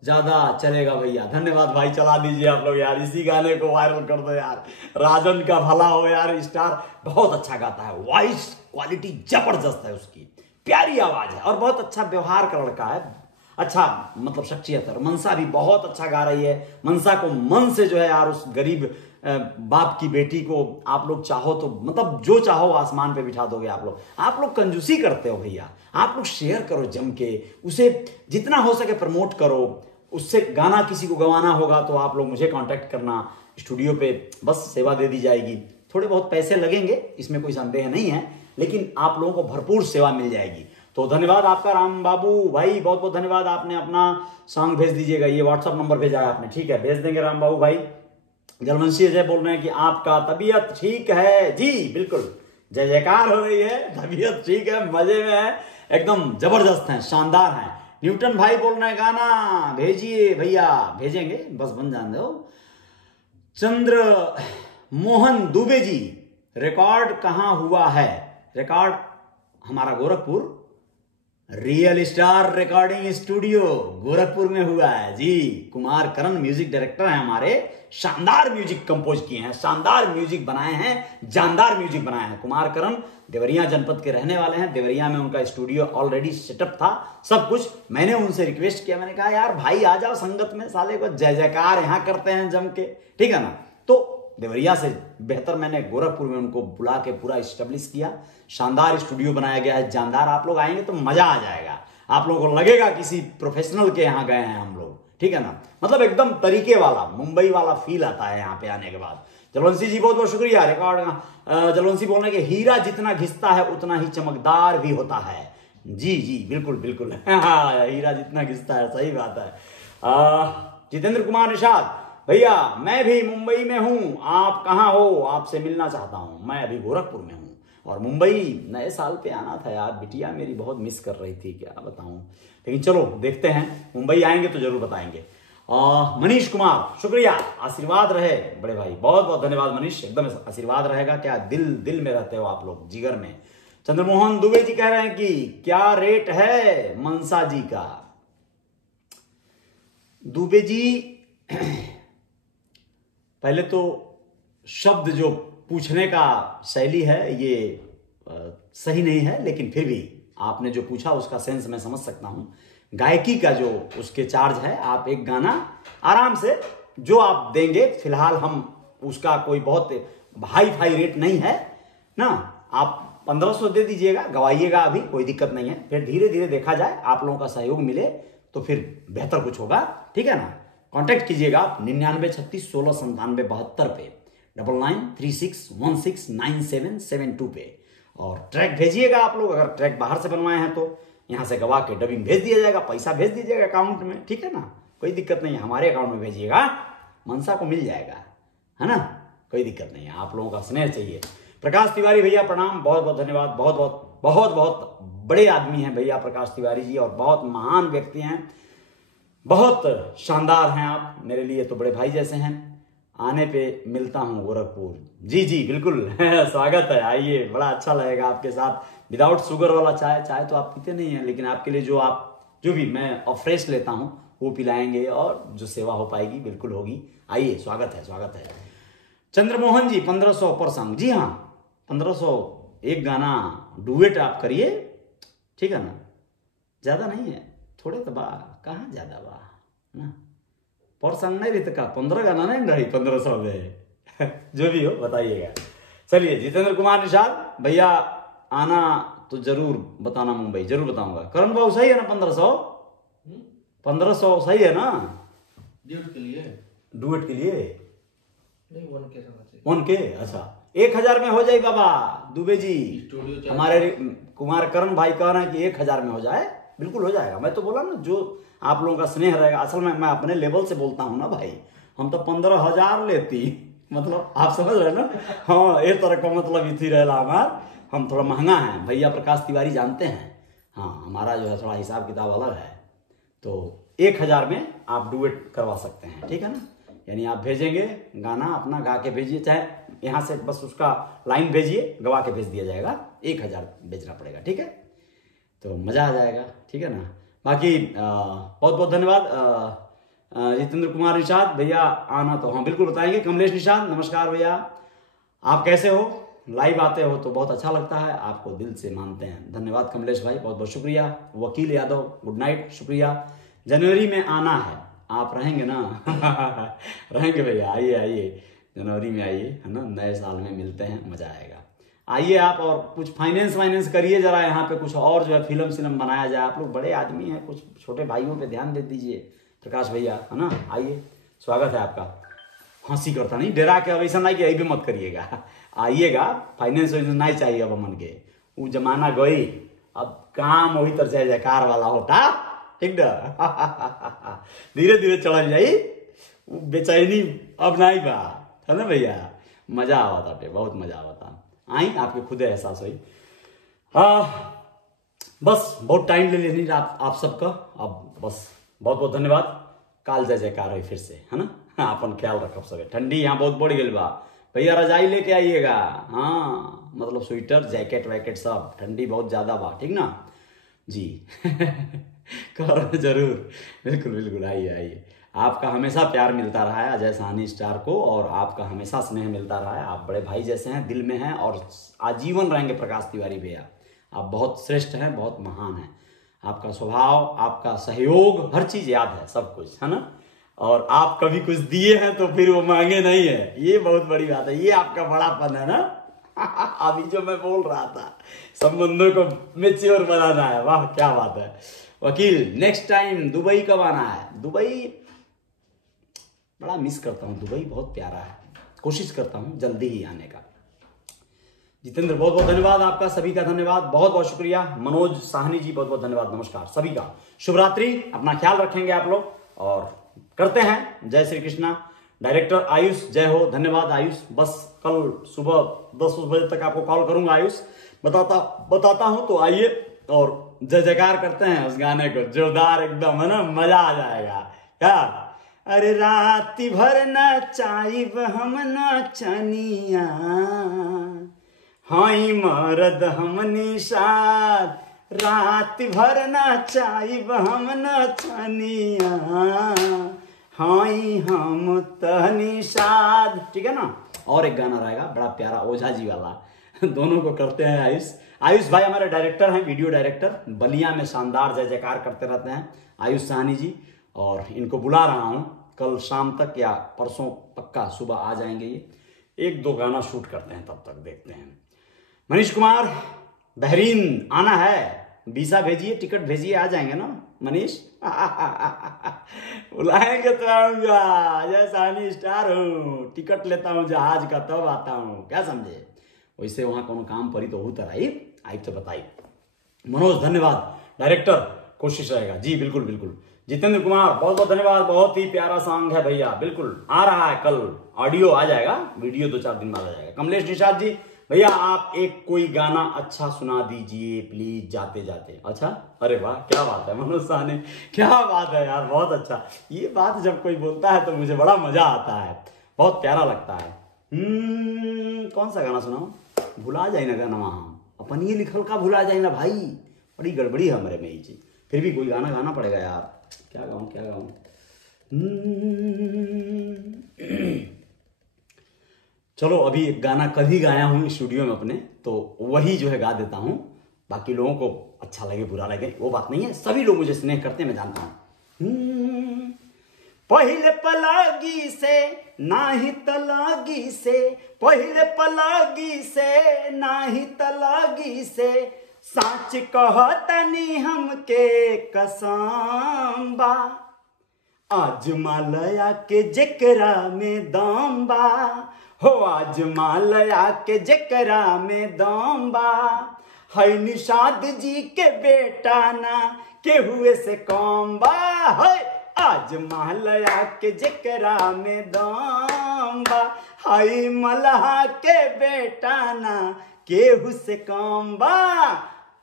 ज्यादा चलेगा भैया, धन्यवाद भाई। चला दीजिए आप लोग यार, इसी गाने को वायरल कर दो यार, राजन का भला हो यार। स्टार बहुत अच्छा गाता है, वॉइस क्वालिटी जबरदस्त है उसकी, प्यारी आवाज है और बहुत अच्छा व्यवहार का लड़का है, अच्छा मतलब शख्सियत है। मनसा भी बहुत अच्छा गा रही है। मनसा को मन से जो है यार, उस गरीब बाप की बेटी को आप लोग चाहो तो मतलब जो चाहो आसमान पे बिठा दोगे आप लोग। आप लोग कंजूसी करते हो भैया, आप लोग शेयर करो जम के, उसे जितना हो सके प्रमोट करो। उससे गाना किसी को गवाना होगा तो आप लोग मुझे कांटेक्ट करना, स्टूडियो पे बस सेवा दे दी जाएगी। थोड़े बहुत पैसे लगेंगे, इसमें कोई संदेह नहीं है, लेकिन आप लोगों को भरपूर सेवा मिल जाएगी। तो धन्यवाद आपका राम बाबू भाई, बहुत बहुत धन्यवाद। आपने अपना सॉन्ग भेज दीजिएगा, ये व्हाट्सअप नंबर भेजा है आपने, ठीक है, भेज देंगे राम बाबू भाई। जलवंशी अजय बोल रहे हैं कि आपका तबीयत ठीक है? जी बिल्कुल, जय जयकार हो रही है, तबीयत ठीक है, मजे में है, एकदम जबरदस्त है, शानदार है। न्यूटन भाई बोल रहे हैं गाना भेजिए भैया, भेजेंगे बस बन जाने दो। चंद्र मोहन दुबे जी, रिकॉर्ड कहां हुआ है? रिकॉर्ड हमारा Gorakhpur real star recording studio Gorakhpur में हुआ है जी। कुमार करण म्यूजिक डायरेक्टर हैं हमारे, शानदार म्यूजिक कंपोज किए हैं, शानदार म्यूजिक बनाए हैं, जानदार म्यूजिक बनाए हैं। कुमार करण देवरिया जनपद के रहने वाले हैं, देवरिया में उनका स्टूडियो ऑलरेडी सेटअप था, सब कुछ। मैंने उनसे रिक्वेस्ट किया, मैंने कहा यार भाई आ जाओ संगत में, साले को जय जयकार यहाँ करते हैं जम के, ठीक है ना। तो देवरिया से बेहतर मैंने गोरखपुर में उनको बुला के पूरा इस्टेब्लिश किया, शानदार स्टूडियो बनाया गया है, जानदार। आप लोग आएंगे तो मजा आ जाएगा, आप लोगों को लगेगा किसी प्रोफेशनल के यहाँ गए हैं हम लोग, ठीक है ना, मतलब एकदम तरीके वाला मुंबई वाला फील आता है यहाँ पे आने के बाद। जलवंशी जी बहुत बहुत शुक्रिया। रिकॉर्ड जलवंशी बोल रहे हैं कि हीरा जितना घिसता है उतना ही चमकदार भी होता है। जी जी बिल्कुल बिल्कुल हीरा जितना घिसता है, सही बात है। जितेंद्र कुमार निषाद भैया, मैं भी मुंबई में हूं, आप कहां हो? आपसे मिलना चाहता हूं। मैं अभी गोरखपुर में हूं और मुंबई नए साल पे आना था यार, बिटिया मेरी बहुत मिस कर रही थी, क्या बताऊं, लेकिन चलो देखते हैं, मुंबई आएंगे तो जरूर बताएंगे। मनीष कुमार शुक्रिया, आशीर्वाद रहे बड़े भाई, बहुत बहुत धन्यवाद मनीष, एकदम आशीर्वाद रहेगा। क्या दिल में रहते हो आप लोग, जिगर में। चंद्रमोहन दुबे जी कह रहे हैं कि क्या रेट है मनसा जी का? दुबे जी पहले तो शब्द जो पूछने का शैली है ये सही नहीं है, लेकिन फिर भी आपने जो पूछा उसका सेंस मैं समझ सकता हूं। गायकी का जो उसके चार्ज है, आप एक गाना आराम से जो आप देंगे, फिलहाल हम उसका कोई बहुत हाई फाई रेट नहीं है ना, आप 1500 दे दीजिएगा, गवाइएगा, अभी कोई दिक्कत नहीं है, फिर धीरे धीरे देखा जाए, आप लोगों का सहयोग मिले तो फिर बेहतर कुछ होगा, ठीक है ना। कांटेक्ट कीजिएगा आप 9936169772 पे, 9936169772 पे, और ट्रैक भेजिएगा आप लोग। अगर ट्रैक बाहर से बनवाए हैं तो यहाँ से गवा के डबिंग भेज दिया जाएगा, पैसा भेज दीजिएगा अकाउंट में, ठीक है ना, कोई दिक्कत नहीं है, हमारे अकाउंट में भेजिएगा, मनसा को मिल जाएगा, है ना, कोई दिक्कत नहीं है। आप लोगों का स्नेह चाहिए। प्रकाश तिवारी भैया प्रणाम, बहुत बहुत धन्यवाद, बहुत बहुत बहुत बहुत बड़े आदमी हैं भैया प्रकाश तिवारी जी, और बहुत महान व्यक्ति हैं, बहुत शानदार हैं आप, मेरे लिए तो बड़े भाई जैसे हैं। आने पे मिलता हूँ गोरखपुर, जी जी बिल्कुल स्वागत है, आइए, बड़ा अच्छा लगेगा आपके साथ। विदाउट शुगर वाला चाय तो आप पीते नहीं हैं, लेकिन आपके लिए जो भी मैं फ्रेश लेता हूँ वो पिलाएंगे, और जो सेवा हो पाएगी बिल्कुल होगी। आइए, स्वागत है, स्वागत है। चंद्रमोहन जी 1500 पर संग, जी हाँ, 1500 एक गाना डुएट आप करिए, ठीक है ना, ज़्यादा नहीं है, थोड़े तो बा, कहाँ ज़्यादा बा ना, पर संग नहीं रहते का 15 गाना नहीं रही 1500 में जो भी हो बताइएगा। चलिए जितेंद्र कुमार निषाद भैया आना तो जरूर बताना, मुंबई जरूर बताऊंगा। करण बाबू सही है ना 1500? 1500 सही है ना ड्यूट के लिए? डुएट के लिए नहीं, 1K रहना चाहिए। 1K, अच्छा 1000 में हो जाए बाबा दुबे जी। स्टूडियो हमारे कुमार करण भाई कह रहे हैं कि 1000 में हो जाए, बिल्कुल हो जाएगा। मैं तो बोला ना जो आप लोगों का स्नेह रहेगा, असल में मैं अपने लेवल से बोलता हूँ ना भाई, हम तो 15,000 लेती, मतलब आप समझ रहे ना, हाँ एक तरह का मतलब इसी रहेला हमार, हम थोड़ा महंगा हैं, भैया प्रकाश तिवारी जानते हैं, हाँ हमारा जो है थोड़ा हिसाब किताब अलग है। तो 1000 में आप डुएट करवा सकते हैं, ठीक है ना, यानी आप भेजेंगे गाना अपना गा के भेजिए, चाहे यहाँ से बस उसका लाइन भेजिए, गवा के भेज दिया जाएगा, 1000 भेजना पड़ेगा, ठीक है, तो मज़ा आ जाएगा, ठीक है ना। बाकी बहुत बहुत धन्यवाद जितेंद्र कुमार निषाद भैया, आना तो हाँ बिल्कुल बताएंगे। कमलेश निषाद नमस्कार भैया, आप कैसे हो, लाइव आते हो तो बहुत अच्छा लगता है, आपको दिल से मानते हैं, धन्यवाद कमलेश भाई, बहुत बहुत शुक्रिया। वकील यादव गुड नाइट, शुक्रिया। जनवरी में आना है, आप रहेंगे ना रहेंगे भैया, आइए आइए जनवरी में आइए, है ना, नए साल में मिलते हैं, मज़ा आएगा, आइए आप। और कुछ फाइनेंस करिए जरा यहाँ पे, कुछ और जो है फिल्म बनाया जाए, आप लोग बड़े आदमी हैं, कुछ छोटे भाइयों पे ध्यान दे दीजिए प्रकाश भैया, है ना, आइए स्वागत है आपका। हंसी करता नहीं, डरा के अब ऐसा नहीं कि भी मत करिएगा, आइएगा, फाइनेंस नहीं चाहिए अब मन के, वो जमाना गई, अब काम वही तरह से जयकार वाला होता, ठीक ना धीरे धीरे चल जाई, बेचैनी अब नहीं बा, है ना भैया, मजा आवता पे, बहुत मजा आवता, आई आपके खुद एहसास हुई। बस बहुत टाइम ले लेनी आप सबका, अब बस बहुत बहुत धन्यवाद, काल जय जयकार है फिर से, है ना, अपन ख्याल रखब सब, ठंडी यहाँ बहुत बढ़ गई बा भैया, रजाई लेके आइएगा, हाँ मतलब स्वेटर जैकेट वैकेट सब, ठंडी बहुत ज्यादा बा, ठीक ना जी कर जरूर, बिल्कुल बिल्कुल, आइए आइए, आपका हमेशा प्यार मिलता रहा है अजय साहनी स्टार को, और आपका हमेशा स्नेह मिलता रहा है, आप बड़े भाई जैसे हैं, दिल में हैं, और आजीवन रहेंगे प्रकाश तिवारी भैया, आप बहुत श्रेष्ठ हैं, बहुत महान हैं, आपका स्वभाव, आपका सहयोग, हर चीज़ याद है, सब कुछ, है ना, और आप कभी कुछ दिए हैं तो फिर वो मांगे नहीं है, ये बहुत बड़ी बात है, ये आपका बड़ापन है ना अभी जो मैं बोल रहा था, संबंधों को मेच्योर बनाना है, वाह क्या बात है। वकील नेक्स्ट टाइम दुबई कब आना है? दुबई बड़ा मिस करता हूँ, दुबई बहुत प्यारा है, कोशिश करता हूँ जल्दी ही आने का। जितेंद्र बहुत बहुत धन्यवाद आपका, सभी का धन्यवाद, बहुत बहुत शुक्रिया। मनोज साहनी जी बहुत बहुत धन्यवाद, नमस्कार सभी का, शुभ रात्रि, अपना ख्याल रखेंगे आप लोग, और करते हैं जय श्री कृष्णा। डायरेक्टर आयुष जय हो, धन्यवाद आयुष, बस कल सुबह 10 बजे तक आपको कॉल करूंगा आयुष, बताता हूं, तो आइए और जय जयकार करते हैं उस गाने को, जोरदार एकदम, है ना, मजा आ जाएगा क्या। अरे रात भर नचाइब हम नचनिया, हाई मरद हम निषाद, रात भर नचाइब हम नचनिया, हाई हम निषाद, ठीक है ना। और एक गाना रहेगा बड़ा प्यारा ओझा जी वाला दोनों को करते हैं आयुष भाई हमारे डायरेक्टर हैं, वीडियो डायरेक्टर, बलिया में शानदार जय जयकार करते रहते हैं आयुष साहनी जी, और इनको बुला रहा हूँ कल शाम तक या परसों, पक्का सुबह आ जाएंगे ये, 1-2 गाना शूट करते हैं, तब तक देखते हैं। मनीष कुमार बहरीन आना है, वीसा भेजिए, टिकट भेजिए, आ जाएंगे ना मनीष बुलाएंगे तो आऊंगा, जय साहनी स्टार हूँ, टिकट लेता हूँ जहाज का तब आता हूँ, क्या समझे, वैसे वहाँ कोनो काम पड़ी तो उतर आई तो बताई। मनोज धन्यवाद, डायरेक्टर कोशिश रहेगा जी, बिल्कुल बिल्कुल। जितेंद्र कुमार बहुत बहुत धन्यवाद, बहुत ही प्यारा सॉन्ग है भैया, बिल्कुल आ रहा है, कल ऑडियो आ जाएगा, वीडियो 2-4 दिन बाद आ जाएगा। कमलेश निषाद जी भैया आप एक कोई गाना अच्छा सुना दीजिए प्लीज जाते जाते। अच्छा, अरे वाह क्या बात है मनोज साहनी, क्या बात है यार, बहुत अच्छा, ये बात जब कोई बोलता है तो मुझे बड़ा मजा आता है, बहुत प्यारा लगता है। कौन सा गाना सुनाऊं, भुला जाए ना गाना, वहाँ अपन ये लिखल का भुला जाए ना भाई, बड़ी गड़बड़ी है हमारे में ये चीज, फिर भी कोई गाना गाना पड़ेगा यार, क्या गाऊं चलो अभी एक गाना कल ही गाया हूँ स्टूडियो में अपने, तो वही जो है गा देता हूँ। बाकी लोगों को अच्छा लगे बुरा लगे वो बात नहीं है, सभी लोग मुझे स्नेह करते हैं, मैं जानता हूँ। पहले पलागी से नाही तलागी से, पहले पलागी से नाही तलागी से, साच कहतनी हमके कसम बा, आज मालया के जेकरा में दम बा, हो आज मालया के जेकरा में दम बा, है निषाद जी के बेटा ना के हुए से कम बा, है आज मालया के जेकरा में दम बा, है मलहा के बेटा ना केहू से कम बा,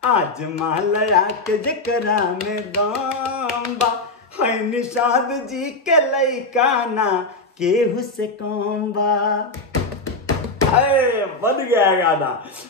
आज मालया के जेकरा में दम बा, है निषाद जी के लइका ना केहू से कम बा। बन गया गाना,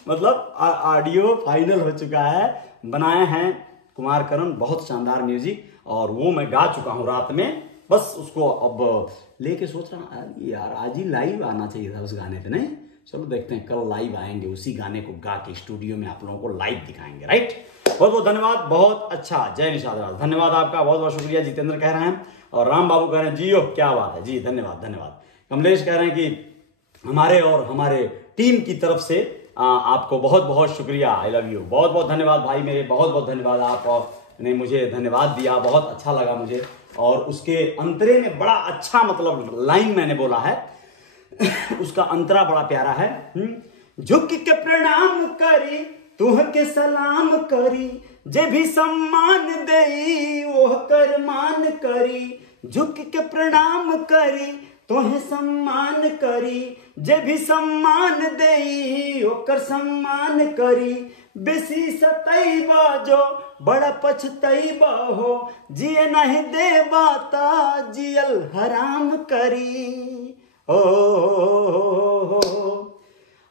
मतलब ऑडियो फाइनल हो चुका है, बनाए हैं कुमार करण, बहुत शानदार म्यूजिक, और वो मैं गा चुका हूँ रात में। बस उसको अब लेके सोच रहा हूँ यार आज ही लाइव आना चाहिए था उस गाने पे, नहीं? चलो देखते हैं, कल लाइव आएंगे, उसी गाने को गा के स्टूडियो में आप लोगों को लाइव दिखाएंगे, राइट? बहुत बहुत धन्यवाद, बहुत अच्छा, जय निषाद राज, धन्यवाद आपका, बहुत बहुत शुक्रिया। जितेंद्र कह रहे हैं और राम बाबू कह रहे हैं जियो, क्या बात है जी, धन्यवाद धन्यवाद। कमलेश कह रहे हैं कि हमारे और हमारे टीम की तरफ से आपको बहुत बहुत शुक्रिया, आई लव यू, बहुत बहुत धन्यवाद भाई मेरे, बहुत बहुत धन्यवाद, आपने मुझे धन्यवाद दिया, बहुत अच्छा लगा मुझे। और उसके अंतरे में बड़ा अच्छा मतलब लाइन मैंने बोला है उसका अंतरा बड़ा प्यारा है। झुक के प्रणाम करी तुह के सलाम करी, जे भी सम्मान देई वो कर मान करी, झुक के प्रणाम करी तोहे सम्मान करी, जे भी सम्मान देई ओकर सम्मान करी, बेसी सतैबा जो बड़ा पछतैबा हो, जिए नहीं देबा ता जियल हराम करी। ओ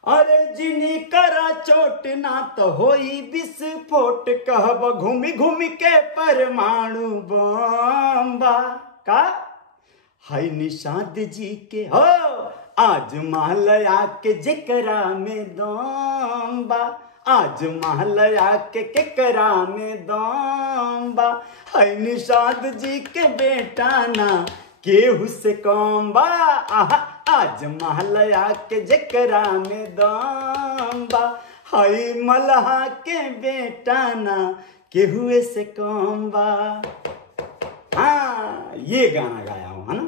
अरे जिनी करा चोट ना तो होई विस्फोट, कहब घूमी घूमी के परमाणु बम्बा का, है निषाद जी के हो आज मालया के जेकरा में दम बा, आज मालया के केकरा में दम बा, है निषाद जी के बेटा ना केहू से कम बा, आज मालया के जेकरा में दम बा, है मलहा के बेटा ना केहू से कम बा। हाँ, ये गाना गाया हूँ, है ना?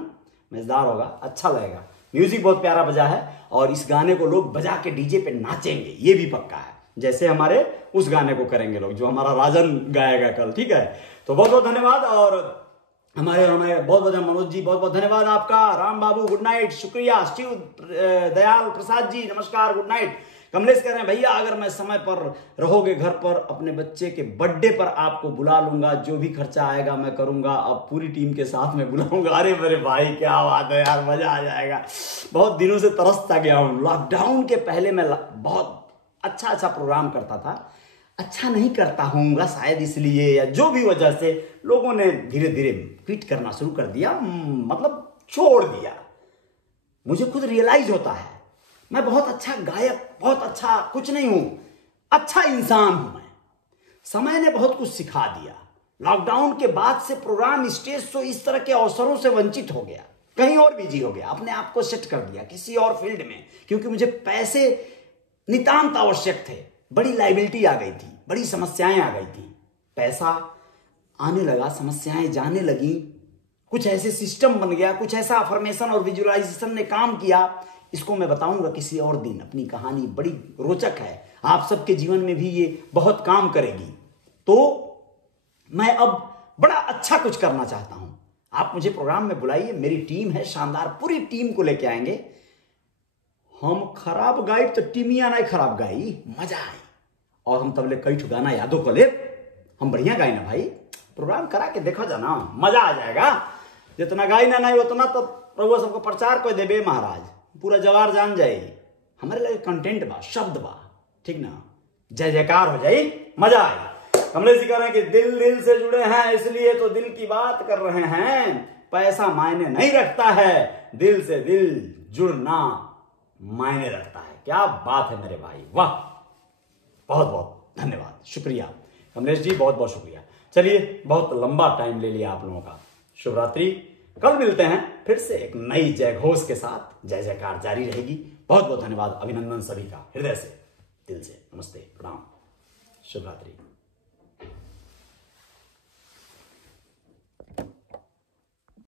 मजेदार होगा, अच्छा लगेगा, म्यूजिक बहुत प्यारा बजा है, और इस गाने को लोग बजा के डीजे पे नाचेंगे, ये भी पक्का है, जैसे हमारे उस गाने को करेंगे लोग जो हमारा राजन गाएगा कल, ठीक है? तो बहुत बहुत धन्यवाद, और हमारे बहुत बहुत मनोज जी, बहुत बहुत धन्यवाद आपका, राम बाबू गुड नाइट, शुक्रिया, शिव दयाल प्रसाद जी नमस्कार, गुड नाइट। कमलेश कह रहे हैं भैया अगर मैं समय पर रहोगे घर पर, अपने बच्चे के बर्थडे पर आपको बुला लूंगा, जो भी खर्चा आएगा मैं करूंगा, अब पूरी टीम के साथ में बुलाऊंगा। अरे मेरे भाई क्या बात है यार, मजा आ जाएगा, बहुत दिनों से तरसता गया हूँ। लॉकडाउन के पहले मैं बहुत अच्छा प्रोग्राम करता था, अच्छा नहीं करता हूँगा शायद इसलिए या जो भी वजह से लोगों ने धीरे धीरे क्विट करना शुरू कर दिया, मतलब छोड़ दिया। मुझे खुद रियलाइज होता है मैं बहुत अच्छा गायक, बहुत अच्छा कुछ नहीं हूं, अच्छा इंसान हूं मैं। समय ने बहुत कुछ सिखा दिया। लॉकडाउन के बाद से प्रोग्राम, स्टेज शो, इस तरह के अवसरों से वंचित हो गया, कहीं और बिजी हो गया, अपने आप को सेट कर दिया किसी और फील्ड में, क्योंकि मुझे पैसे नितांत आवश्यक थे, बड़ी लाइबिलिटी आ गई थी, बड़ी समस्याएं आ गई थी, पैसा आने लगा, समस्याएं जाने लगी, कुछ ऐसे सिस्टम बन गया, कुछ ऐसा अफर्मेशन और विजुअलाइजेशन ने काम किया। इसको मैं बताऊंगा किसी और दिन, अपनी कहानी बड़ी रोचक है, आप सबके जीवन में भी ये बहुत काम करेगी। तो मैं अब बड़ा अच्छा कुछ करना चाहता हूं, आप मुझे प्रोग्राम में बुलाइए, मेरी टीम है शानदार, पूरी टीम को लेके आएंगे। हम खराब गाई तो टीमिया नहीं खराब गाई, मजा आए, और हम तबले कई गाना यादों को ले, हम बढ़िया गाई ना भाई, प्रोग्राम करा के देखो जाना, मजा आ जाएगा। जितना गाई ना नहीं उतना तो प्रभु सबको प्रचार कर देबे महाराज, पूरा जवार जान जाए, हमारे लिए कंटेंट बा, शब्द बा, ठीक ना, जय जयकार हो जाए, मजा आए। कमलेश जी कह रहे हैं कि दिल दिल से जुड़े हैं इसलिए तो दिल की बात कर रहे हैं, पैसा मायने नहीं रखता है, दिल से दिल जुड़ना मायने रखता है। क्या बात है मेरे भाई, वाह, बहुत बहुत धन्यवाद, शुक्रिया कमलेश जी, बहुत बहुत शुक्रिया। चलिए, बहुत लंबा टाइम ले लिया आप लोगों का। शुभ रात्रि, कल मिलते हैं फिर से एक नई जय घोष के साथ। जय जयकार जारी रहेगी। बहुत बहुत धन्यवाद, अभिनंदन सभी का हृदय से, दिल से, नमस्ते, प्रणाम, शुभ रात्रि।